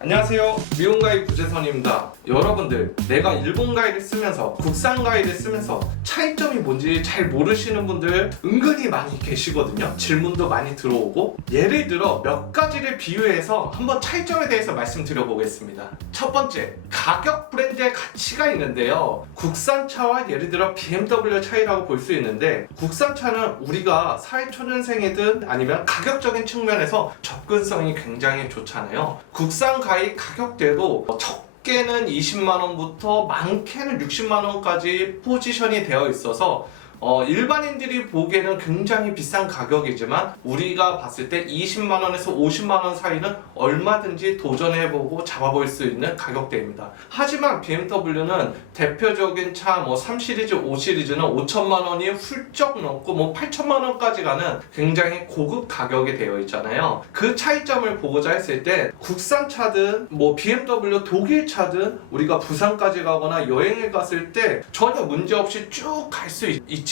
안녕하세요, 미혼가이 구재선입니다. 여러분들, 내가 일본 가이를 쓰면서 국산 가이를 쓰면서 차이점이 뭔지 잘 모르시는 분들 은근히 많이 계시거든요. 질문도 많이 들어오고, 예를 들어 몇 가지를 비유해서 한번 차이점에 대해서 말씀드려 보겠습니다. 첫 번째, 가격 브랜드의 가치가 있는데요. 국산차와 예를 들어 BMW 차이라고 볼 수 있는데, 국산차는 우리가 사회초년생이든 아니면 가격적인 측면에서 접근성이 굉장히 좋잖아요. 국산 가이 가격대도 적게는 20만원부터 많게는 60만원까지 포지션이 되어 있어서 일반인들이 보기에는 굉장히 비싼 가격이지만 우리가 봤을 때 20만원에서 50만원 사이는 얼마든지 도전해보고 잡아볼 수 있는 가격대입니다. 하지만 BMW는 대표적인 차 3시리즈, 5시리즈는 5천만원이 훌쩍 넘고 8천만원까지 가는 굉장히 고급 가격이 되어 있잖아요. 그 차이점을 보고자 했을 때 국산 차든 BMW 독일 차든 우리가 부산까지 가거나 여행을 갔을 때 전혀 문제없이 쭉 갈 수 있지만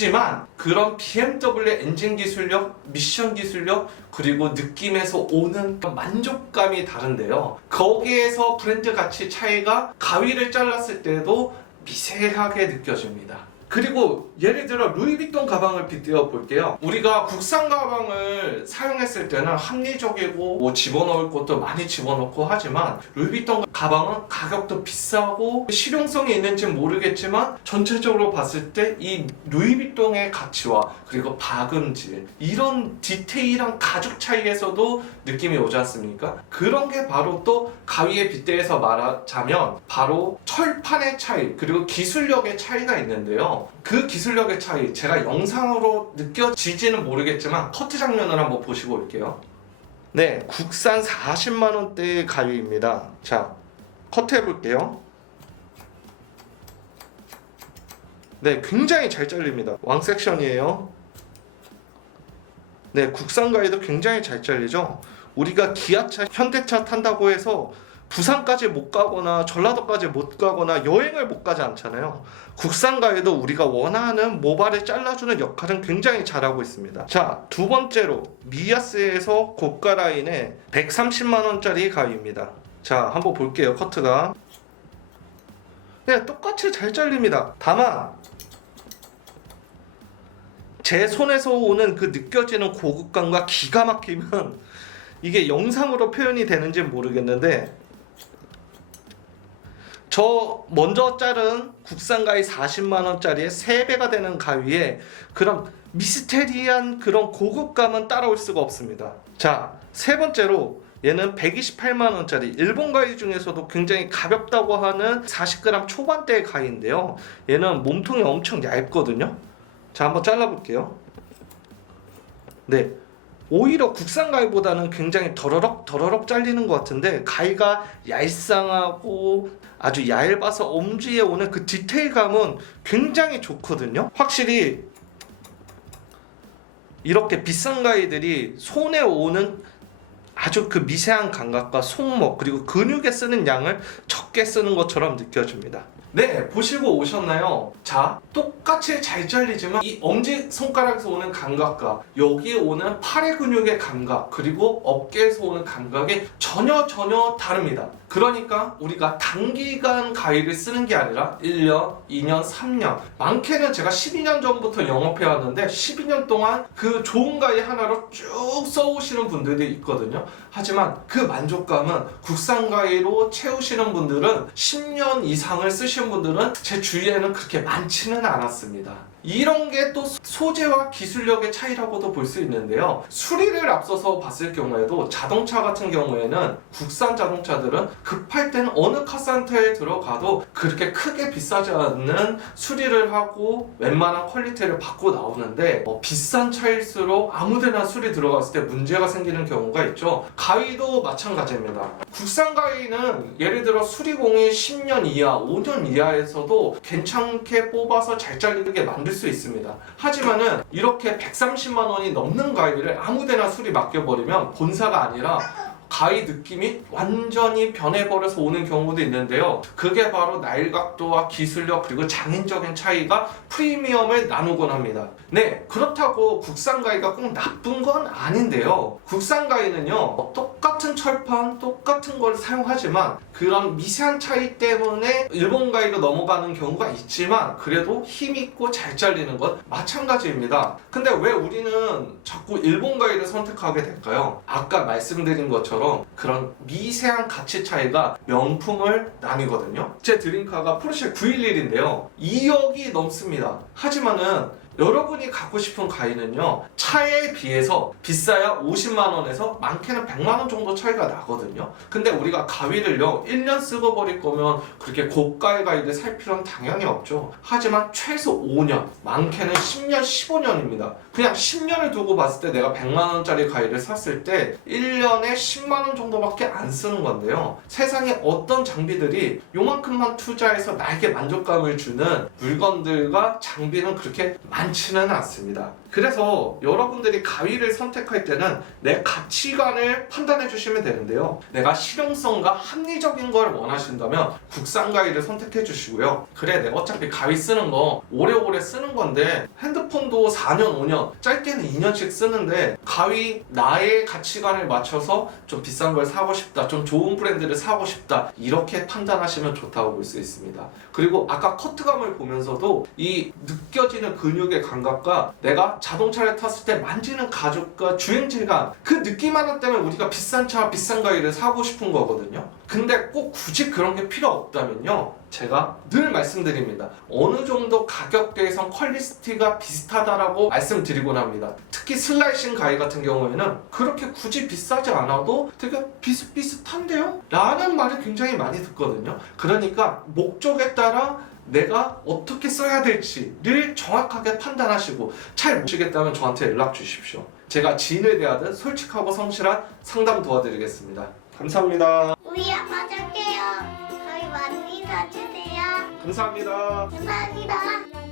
그런 BMW의 엔진 기술력, 미션 기술력, 그리고 느낌에서 오는 만족감이 다른데요. 거기에서 브랜드 가치 차이가 가위를 잘랐을 때도 미세하게 느껴집니다. 그리고 예를 들어 루이비통 가방을 빗대어 볼게요. 우리가 국산 가방을 사용했을 때는 합리적이고 집어넣을 것도 많이 집어넣고 하지만 루이비통 가방은 가격도 비싸고 실용성이 있는지 모르겠지만 전체적으로 봤을 때 이 루이비통의 가치와 그리고 박음질, 이런 디테일한 가죽 차이에서도 느낌이 오지 않습니까? 그런 게 바로 또 가위에 빗대어서 말하자면 바로 철판의 차이, 그리고 기술력의 차이가 있는데요. 그 기술력의 차이, 제가 영상으로 느껴지지는 모르겠지만 커트 장면을 한번 보시고 올게요. 네, 국산 40만원대의 가위입니다. 자, 커트 해볼게요. 네, 굉장히 잘 잘립니다. 왕 섹션이에요. 네, 국산 가위도 굉장히 잘 잘리죠. 우리가 기아차, 현대차 탄다고 해서 부산까지 못 가거나 전라도까지 못 가거나 여행을 못 가지 않잖아요. 국산 가위도 우리가 원하는 모발을 잘라주는 역할은 굉장히 잘하고 있습니다. 자, 두 번째로 미야스에서 고가 라인의 130만원짜리 가위입니다. 자, 한번 볼게요. 커트가 네, 똑같이 잘 잘립니다. 다만 제 손에서 오는 그 느껴지는 고급감과 기가 막히면 이게 영상으로 표현이 되는지 모르겠는데, 저 먼저 자른 국산 가위 40만원짜리의 3배가 되는 가위에 그런 미스테리한 그런 고급감은 따라올 수가 없습니다. 자, 세 번째로 얘는 128만원짜리 일본 가위 중에서도 굉장히 가볍다고 하는 40g 초반대의 가위인데요. 얘는 몸통이 엄청 얇거든요. 자, 한번 잘라볼게요. 네, 오히려 국산 가위보다는 굉장히 더러럭 잘리는 것 같은데, 가위가 얄쌍하고 아주 얇아서 엄지에 오는 그 디테일감은 굉장히 좋거든요. 확실히 이렇게 비싼 가위들이 손에 오는 아주 그 미세한 감각과 손목, 그리고 근육에 쓰는 양을 적게 쓰는 것처럼 느껴집니다. 네, 보시고 오셨나요? 자, 똑같이 잘 잘리지만 이 엄지손가락에서 오는 감각과 여기에 오는 팔의 근육의 감각, 그리고 어깨에서 오는 감각이 전혀 다릅니다. 그러니까 우리가 단기간 가위를 쓰는 게 아니라 1년, 2년, 3년, 많게는 제가 12년 전부터 영업해왔는데 12년 동안 그 좋은 가위 하나로 쭉 써오시는 분들이 있거든요. 하지만 그 만족감은 국산 가위로 채우시는 분들은 10년 이상을 쓰신 분들은 제 주위에는 그렇게 많지는 않았습니다. 이런 게 또 소재와 기술력의 차이라고도 볼 수 있는데요. 수리를 앞서서 봤을 경우에도 자동차 같은 경우에는 국산 자동차들은 급할 때는 어느 카센터에 들어가도 그렇게 크게 비싸지 않는 수리를 하고 웬만한 퀄리티를 받고 나오는데, 비싼 차일수록 아무데나 수리 들어갔을 때 문제가 생기는 경우가 있죠. 가위도 마찬가지입니다. 국산 가위는 예를 들어 수리공이 10년 이하, 5년 이하에서도 괜찮게 뽑아서 잘 잘리게 만들 수 있습니다. 하지만은 이렇게 130만원이 넘는 가위를 아무데나 수리 맡겨버리면 본사가 아니라 가위 느낌이 완전히 변해버려서 오는 경우도 있는데요. 그게 바로 나일각도와 기술력, 그리고 장인적인 차이가 프리미엄을 나누곤 합니다. 네, 그렇다고 국산 가위가 꼭 나쁜 건 아닌데요. 국산 가위는요, 똑같이 똑같은 철판, 똑같은 걸 사용하지만 그런 미세한 차이 때문에 일본 가위로 넘어가는 경우가 있지만 그래도 힘있고 잘 잘리는 건 마찬가지입니다. 근데 왜 우리는 자꾸 일본 가위를 선택하게 될까요? 아까 말씀드린 것처럼 그런 미세한 가치 차이가 명품을 나뉘거든요. 제 드림카가 포르쉐 911인데요. 2억이 넘습니다. 하지만은 여러분이 갖고 싶은 가위는요, 차에 비해서 비싸야 50만원에서 많게는 100만원 정도 차이가 나거든요. 근데 우리가 가위를요 1년 쓰고 버릴 거면 그렇게 고가의 가위를 살 필요는 당연히 없죠. 하지만 최소 5년, 많게는 10년, 15년입니다. 그냥 10년을 두고 봤을 때 내가 100만원짜리 가위를 샀을 때 1년에 10만원 정도밖에 안 쓰는 건데요. 세상에 어떤 장비들이 요만큼만 투자해서 나에게 만족감을 주는 물건들과 장비는 그렇게 많지는 않습니다. 그래서 여러분들이 가위를 선택할 때는 내 가치관을 판단해 주시면 되는데요. 내가 실용성과 합리적인 걸 원하신다면 국산 가위를 선택해 주시고요. 그래, 내가 어차피 가위 쓰는 거 오래오래 쓰는 건데 핸드폰도 4년, 5년, 짧게는 2년씩 쓰는데 가위 나의 가치관을 맞춰서 좀 비싼 걸 사고 싶다, 좀 좋은 브랜드를 사고 싶다, 이렇게 판단하시면 좋다고 볼 수 있습니다. 그리고 아까 커트감을 보면서도 이 느껴지는 근육의 감각과 내가 자동차를 탔을 때 만지는 가죽과 주행질감, 그 느낌 하나 때문에 우리가 비싼 차, 비싼 가위를 사고 싶은 거거든요. 근데 꼭 굳이 그런 게 필요 없다면요, 제가 늘 말씀드립니다. 어느 정도 가격대에선 퀄리티가 비슷하다라고 말씀드리곤 합니다. 특히 슬라이싱 가위 같은 경우에는 그렇게 굳이 비싸지 않아도 되게 비슷비슷한데요? 라는 말을 굉장히 많이 듣거든요. 그러니까 목적에 따라 내가 어떻게 써야 될지를 정확하게 판단하시고 잘 모르시겠다면 저한테 연락 주십시오. 제가 지인을 대하듯 솔직하고 성실한 상담 도와드리겠습니다. 감사합니다. 우리 아빠 잘게요. 저희 많이 사주세요. 감사합니다. 감사합니다.